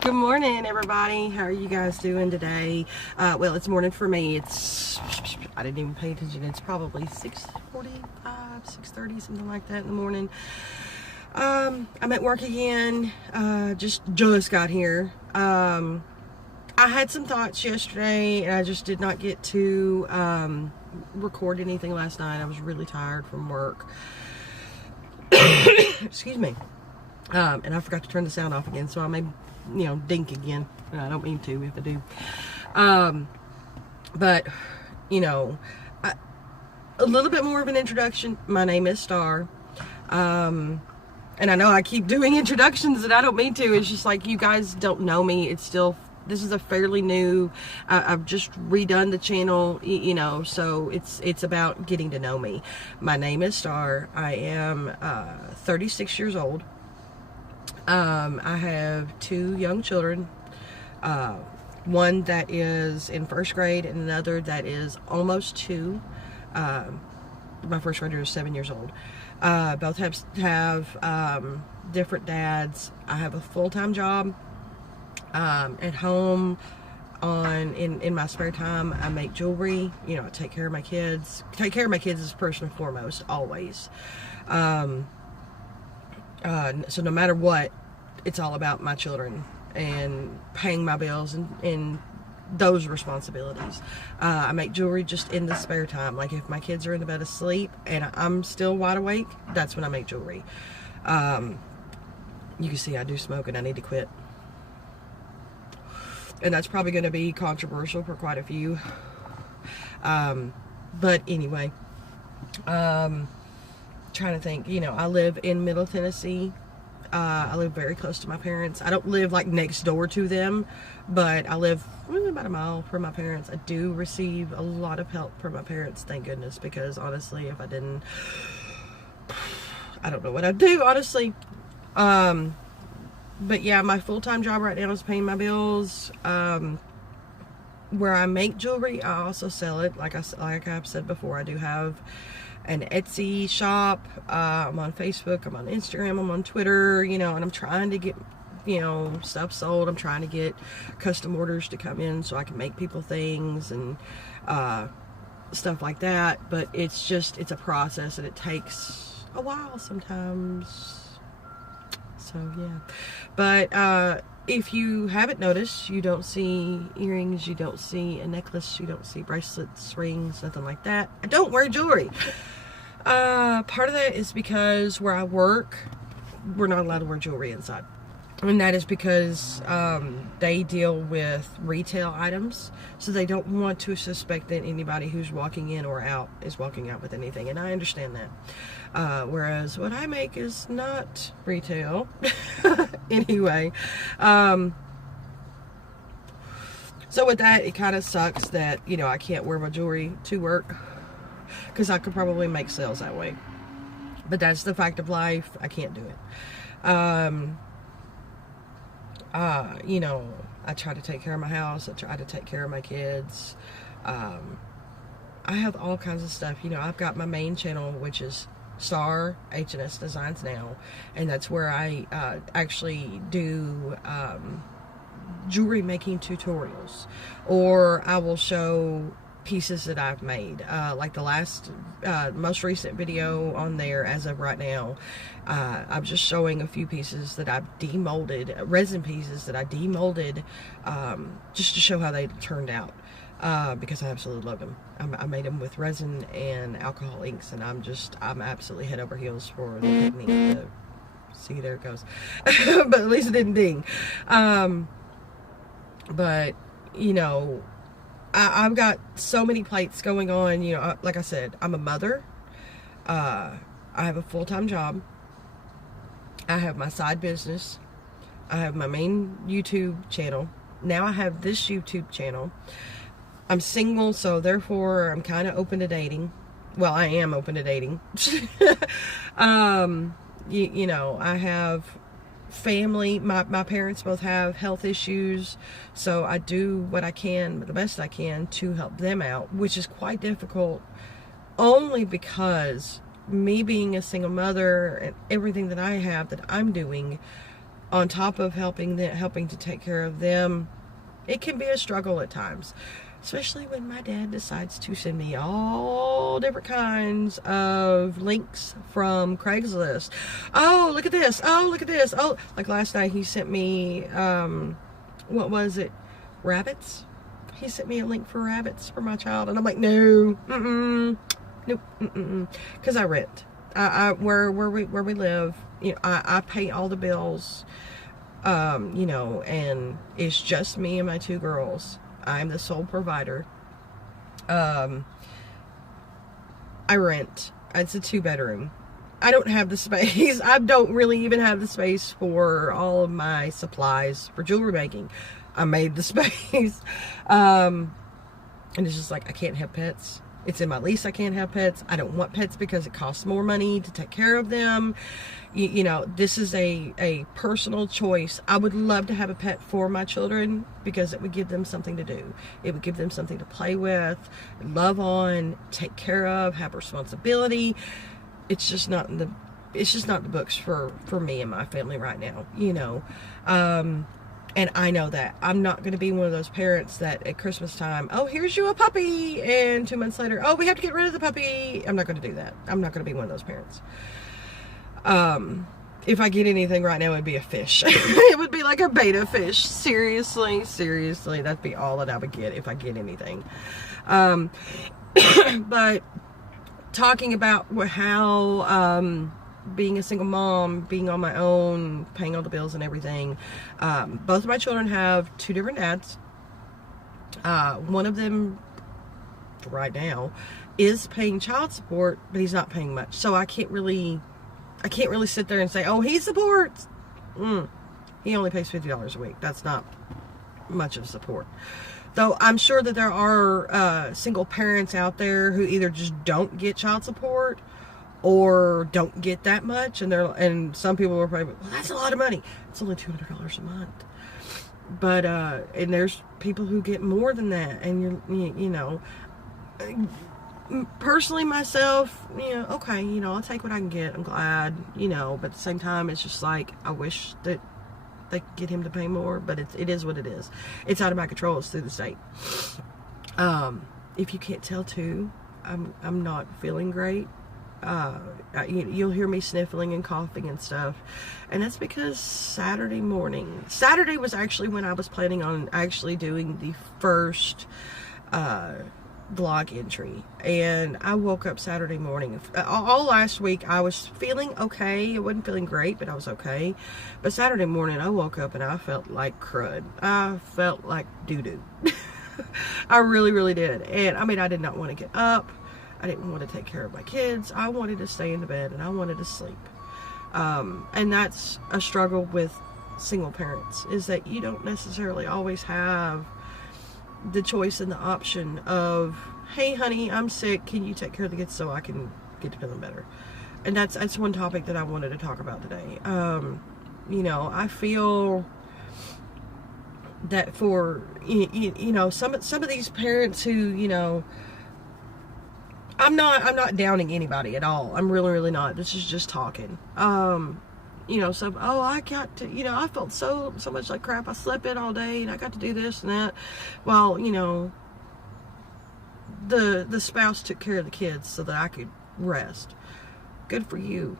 Good morning, everybody. How are you guys doing today? Well, it's morning for me. I didn't even pay attention. It's probably 6:45, 6:30, something like that in the morning. I'm at work again. Just got here. I had some thoughts yesterday, and I just did not get to record anything last night. I was really tired from work. Excuse me. And I forgot to turn the sound off again, so I may, dink again. I don't mean to if I do. But, a little bit more of an introduction. My name is Star. And I know I keep doing introductions and I don't mean to. It's just like you guys don't know me. This is a fairly new, I've just redone the channel, so it's about getting to know me. My name is Star. I am 36 years old. I have two young children, one that is in first grade and another that is almost 2. My first grader is 7 years old. Both have different dads. I have a full-time job. At home, in my spare time, I make jewelry. I take care of my kids. Take care of my kids is first and foremost, always. So no matter what, it's all about my children and paying my bills and those responsibilities. I make jewelry just in the spare time. Like if my kids are in the bed asleep and I'm still wide awake, that's when I make jewelry. You can see I do smoke and I need to quit. And that's probably going to be controversial for quite a few. But anyway, trying to think, I live in Middle Tennessee. I live very close to my parents. I don't live like next door to them, but I live about a mile from my parents. I do receive a lot of help from my parents, thank goodness, because honestly, if I didn't, I don't know what I'd do, honestly. But yeah, my full-time job right now is paying my bills. Where I make jewelry, I also sell it. Like I've said before, I do have an Etsy shop. I'm on Facebook, I'm on Instagram, I'm on Twitter, and I'm trying to get, stuff sold. I'm trying to get custom orders to come in so I can make people things and stuff like that. But it's a process and it takes a while sometimes. So yeah, but if you haven't noticed, you don't see earrings, you don't see a necklace, you don't see bracelets, rings, nothing like that. I don't wear jewelry. Part of that is because where I work, we're not allowed to wear jewelry inside. And that is because they deal with retail items, so they don't want to suspect that anybody who's walking in or out is walking out with anything, and I understand that. Whereas what I make is not retail. Anyway, so with that, it kind of sucks that, I can't wear my jewelry to work, because I could probably make sales that way. But that's the fact of life. I can't do it. I try to take care of my house. I try to take care of my kids. I have all kinds of stuff. I've got my main channel, which is SARHS Designs now, and that's where I actually do jewelry making tutorials, or I will show pieces that I've made. Like the most recent video on there as of right now, I'm just showing a few pieces that I've demolded, resin pieces that I demolded, just to show how they turned out, because I absolutely love them. I made them with resin and alcohol inks, and I'm absolutely head over heels for the technique. See, there it goes. But at least it didn't ding. But I've got so many plates going on. Like I said, I'm a mother. I have a full-time job. I have my side business. I have my main YouTube channel. Now I have this YouTube channel. I'm single, so therefore I'm kind of open to dating. Well, I am open to dating. I have family. My parents both have health issues, so I do what I can, the best I can, to help them out, which is quite difficult, only because me being a single mother and everything that I have that I'm doing, on top of helping to take care of them, it can be a struggle at times. Especially when my dad decides to send me all different kinds of links from Craigslist. Oh, look at this. Oh, look at this. Oh, like last night he sent me, what was it? Rabbits? He sent me a link for rabbits for my child. And I'm like, no, nope, because I rent. Where we live, you know, I pay all the bills, you know, and it's just me and my 2 girls. I'm the sole provider. I rent. It's a 2-bedroom. I don't have the space. I don't really even have the space for all of my supplies for jewelry making. I made the space. And it's just like, I can't have pets. It's in my lease. I can't have pets. I don't want pets because it costs more money to take care of them. You know, this is a personal choice. I would love to have a pet for my children because it would give them something to do. It would give them something to play with, love on, take care of, have responsibility. It's just not in the books for me and my family right now, you know. And I know that I'm not going to be one of those parents that at Christmas time, oh, here's you a puppy, and 2 months later, oh, we have to get rid of the puppy. I'm not going to do that. I'm not going to be one of those parents. If I get anything right now, it'd be a fish. It would be like a betta fish. Seriously, that'd be all that I would get if I get anything. But talking about how, being a single mom, being on my own, paying all the bills and everything. Both of my children have 2 different dads. One of them, right now, is paying child support, but he's not paying much. So I can't really sit there and say, oh, he supports. He only pays $50 a week. That's not much of support. Though I'm sure that there are single parents out there who either just don't get child support or don't get that much, and some people are probably, well, that's a lot of money. It's only $200 a month. But and there's people who get more than that, and you know, personally myself, you know, okay, you know, I'll take what I can get. I'm glad, you know, but at the same time, it's just like, I wish that they could get him to pay more, but it is what it is. It's out of my control. It's through the state. If you can't tell too, I'm not feeling great. You'll hear me sniffling and coughing and stuff, and that's because Saturday was actually when I was planning on actually doing the first vlog entry, and I woke up Saturday morning. All last week I was feeling okay. I wasn't feeling great, but I was okay. But Saturday morning I woke up and I felt like crud. I felt like doo-doo. I really did. And I mean, I did not want to get up. I didn't want to take care of my kids. I wanted to stay in the bed and I wanted to sleep. And that's a struggle with single parents, is that you don't necessarily always have the choice and the option of, hey honey, I'm sick, can you take care of the kids so I can get to feeling better? And that's one topic that I wanted to talk about today. You know, I feel that for, you know, some of these parents who, you know, I'm not downing anybody at all. I'm really not. This is just talking. You know, so, oh, I got to, you know, I felt so much like crap. I slept in all day and I got to do this and that. Well, you know, the spouse took care of the kids so that I could rest. Good for you.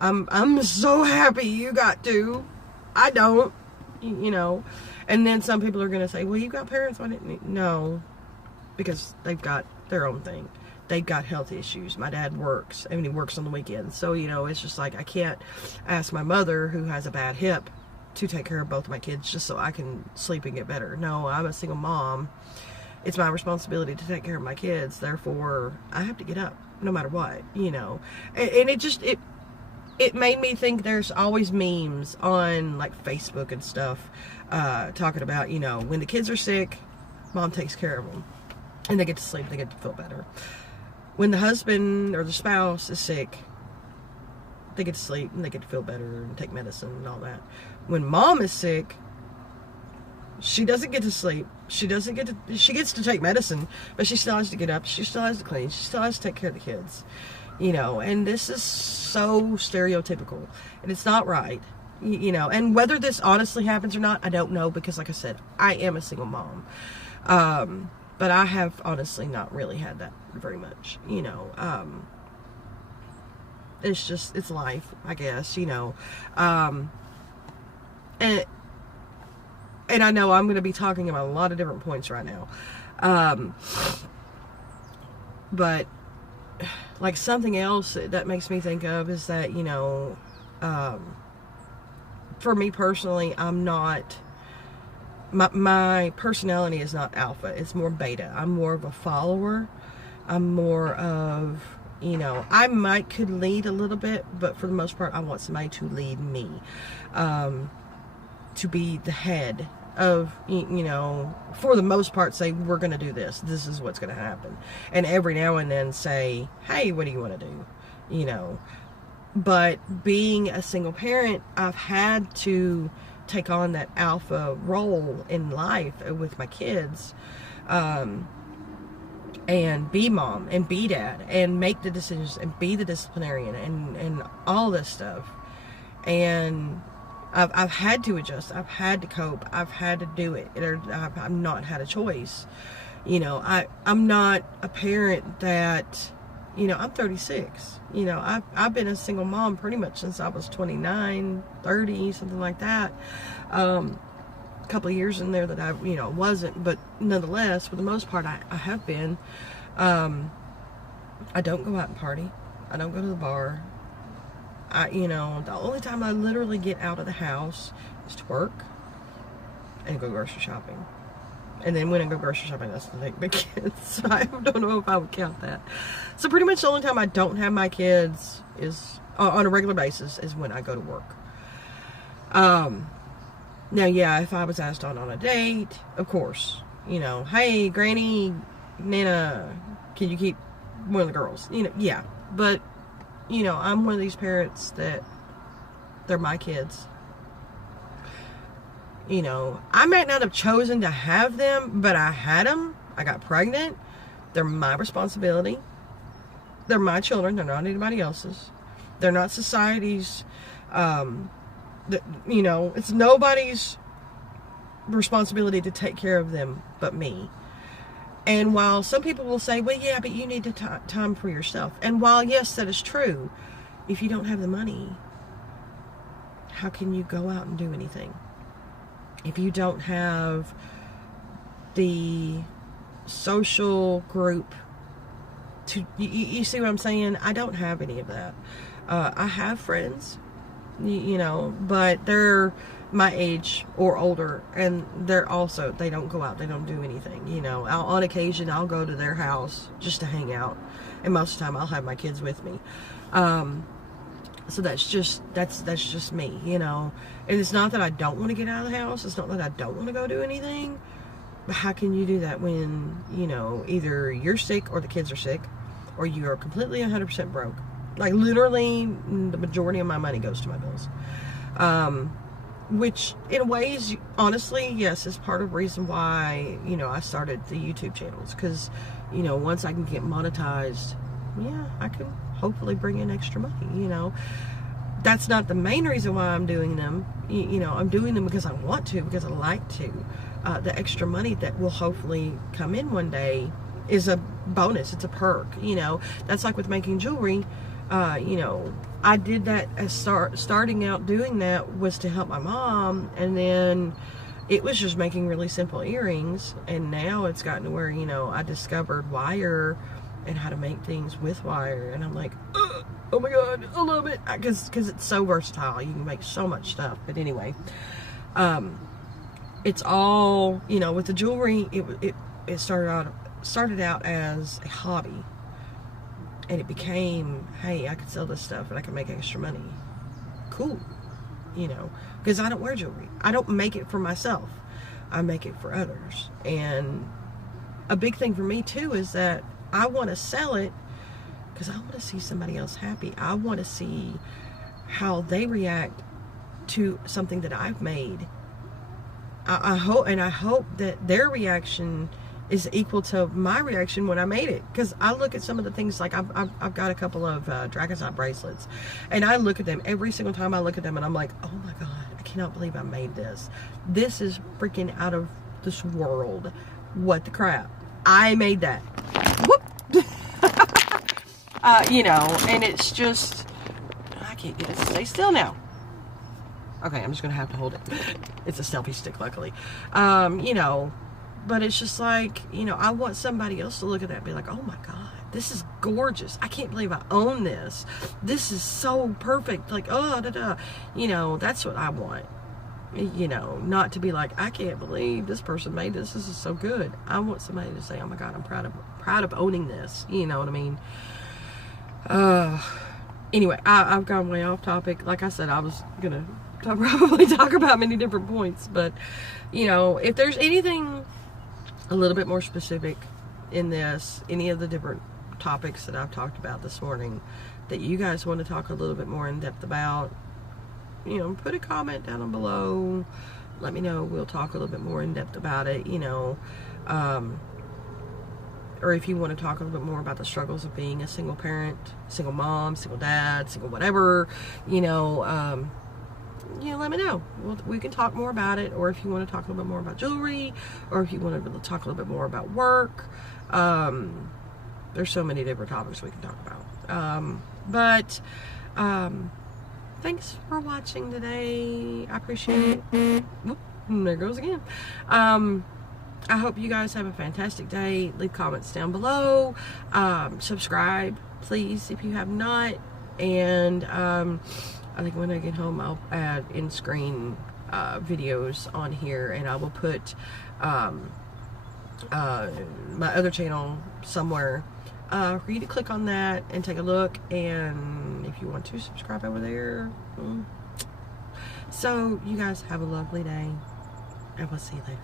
I'm so happy you got to. I don't, you know. And then some people are going to say, well, you got parents, why didn't you? No, because they've got their own thing. They've got health issues. My dad works. I mean, he works on the weekends. So, you know, it's just like, I can't ask my mother, who has a bad hip, to take care of both of my kids just so I can sleep and get better. No, I'm a single mom. It's my responsibility to take care of my kids. Therefore, I have to get up no matter what, you know. And it made me think there's always memes on, like, Facebook and stuff talking about, you know, when the kids are sick, mom takes care of them. And they get to sleep, they get to feel better. When the husband or the spouse is sick, they get to sleep and they get to feel better and take medicine and all that. When mom is sick, she doesn't get to sleep. She gets to take medicine, but she still has to get up. She still has to clean. She still has to take care of the kids. You know, and this is so stereotypical. And it's not right. you know, and whether this honestly happens or not, I don't know, because like I said, I am a single mom. But I have honestly not really had that very much, you know. It's just, it's life, I guess, you know. And I know I'm going to be talking about a lot of different points right now. But like something else that makes me think of is that, you know, for me personally, I'm not, my personality is not alpha. It's more beta. I'm more of a follower. I'm more of, you know, I could lead a little bit, but for the most part, I want somebody to lead me, to be the head of, you know, for the most part, say, we're going to do this. This is what's going to happen. And every now and then say, hey, what do you want to do? You know, but being a single parent, I've had to take on that alpha role in life with my kids, and be mom and be dad and make the decisions and be the disciplinarian and all this stuff. And I've had to adjust. I've had to cope. I've had to do it. I've not had a choice. You know, I'm not a parent that, you know, I'm 36. You know, I've been a single mom pretty much since I was 29, 30, something like that. A couple of years in there that I, you know, wasn't, but nonetheless, for the most part, I have been. I don't go out and party. I don't go to the bar. You know, the only time I literally get out of the house is to work and go grocery shopping. And then when I go grocery shopping, that's to take my kids. So I don't know if I would count that. So pretty much the only time I don't have my kids is on a regular basis is when I go to work. Now, yeah, if I was asked on a date, of course, you know, hey, Granny, Nana, can you keep one of the girls? You know, yeah. But, you know, I'm one of these parents that they're my kids. You know, I might not have chosen to have them, but I had them. I got pregnant. They're my responsibility. They're my children. They're not anybody else's. They're not society's. You know, it's nobody's responsibility to take care of them but me. And while some people will say, well, yeah, but you need time for yourself. And while, yes, that is true, if you don't have the money, how can you go out and do anything? If you don't have the social group to, you see what I'm saying? I don't have any of that. I have friends, you know, but they're my age or older, and they don't go out, they don't do anything, you know. On occasion, I'll go to their house just to hang out, and most of the time, I'll have my kids with me. So that's just me, you know. And it's not that I don't want to get out of the house. It's not that I don't want to go do anything. But how can you do that when, you know, either you're sick or the kids are sick, or you are completely 100% broke? Like, literally, the majority of my money goes to my bills. Which, in ways, honestly, yes, is part of the reason why, you know, I started the YouTube channels. Because, you know, once I can get monetized, yeah, I can hopefully bring in extra money, you know. That's not the main reason why I'm doing them. You know, I'm doing them because I want to, because I like to. The extra money that will hopefully come in one day is a bonus. It's a perk, you know. That's like with making jewelry. You know, I did that as starting out doing that was to help my mom, and then it was just making really simple earrings, and now it's gotten to where, you know, I discovered wire and how to make things with wire, and I'm like, oh my god, I love it, because it's so versatile. You can make so much stuff. But anyway, it's all, you know, with the jewelry, it started out as a hobby, and it became, hey, I could sell this stuff and I can make extra money. Cool. You know, because I don't wear jewelry. I don't make it for myself. I make it for others. And a big thing for me too is that I want to sell it because I want to see somebody else happy. I want to see how they react to something that I've made. I hope that their reaction is equal to my reaction when I made it. Because I look at some of the things, like I've got a couple of dragon's eye bracelets, and I look at them every single time I look at them, and I'm like, oh my God, I cannot believe I made this. This is freaking out of this world. What the crap? I made that. Whoop. You know, and it's just, I can't get it to stay still now. Okay, I'm just gonna have to hold it. It's a selfie stick, luckily. You know, but it's just like, you know, I want somebody else to look at that and be like, oh my God, this is gorgeous. I can't believe I own this. This is so perfect. Like, oh, da da. You know, that's what I want. You know, not to be like, I can't believe this person made this. This is so good. I want somebody to say, oh my God, I'm proud of owning this. You know what I mean? Anyway, I've gone way off topic. Like I said, I was gonna probably talk about many different points, but you know, if there's anything a little bit more specific in this, any of the different topics that I've talked about this morning that you guys want to talk a little bit more in depth about, you know, put a comment down below. Let me know. We'll talk a little bit more in depth about it, you know. Or if you want to talk a little bit more about the struggles of being a single parent, single mom, single dad, single whatever, you know, let me know. We can talk more about it. Or if you want to talk a little bit more about jewelry, or if you want to talk a little bit more about work, there's so many different topics we can talk about. Thanks for watching today. I appreciate it. Whoop, there goes again. I hope you guys have a fantastic day. Leave comments down below. Subscribe, please, if you have not. And I think when I get home, I'll add in-screen videos on here, and I will put my other channel somewhere for you to click on that and take a look. And if you want to, subscribe over there. So you guys have a lovely day, and we'll see you later.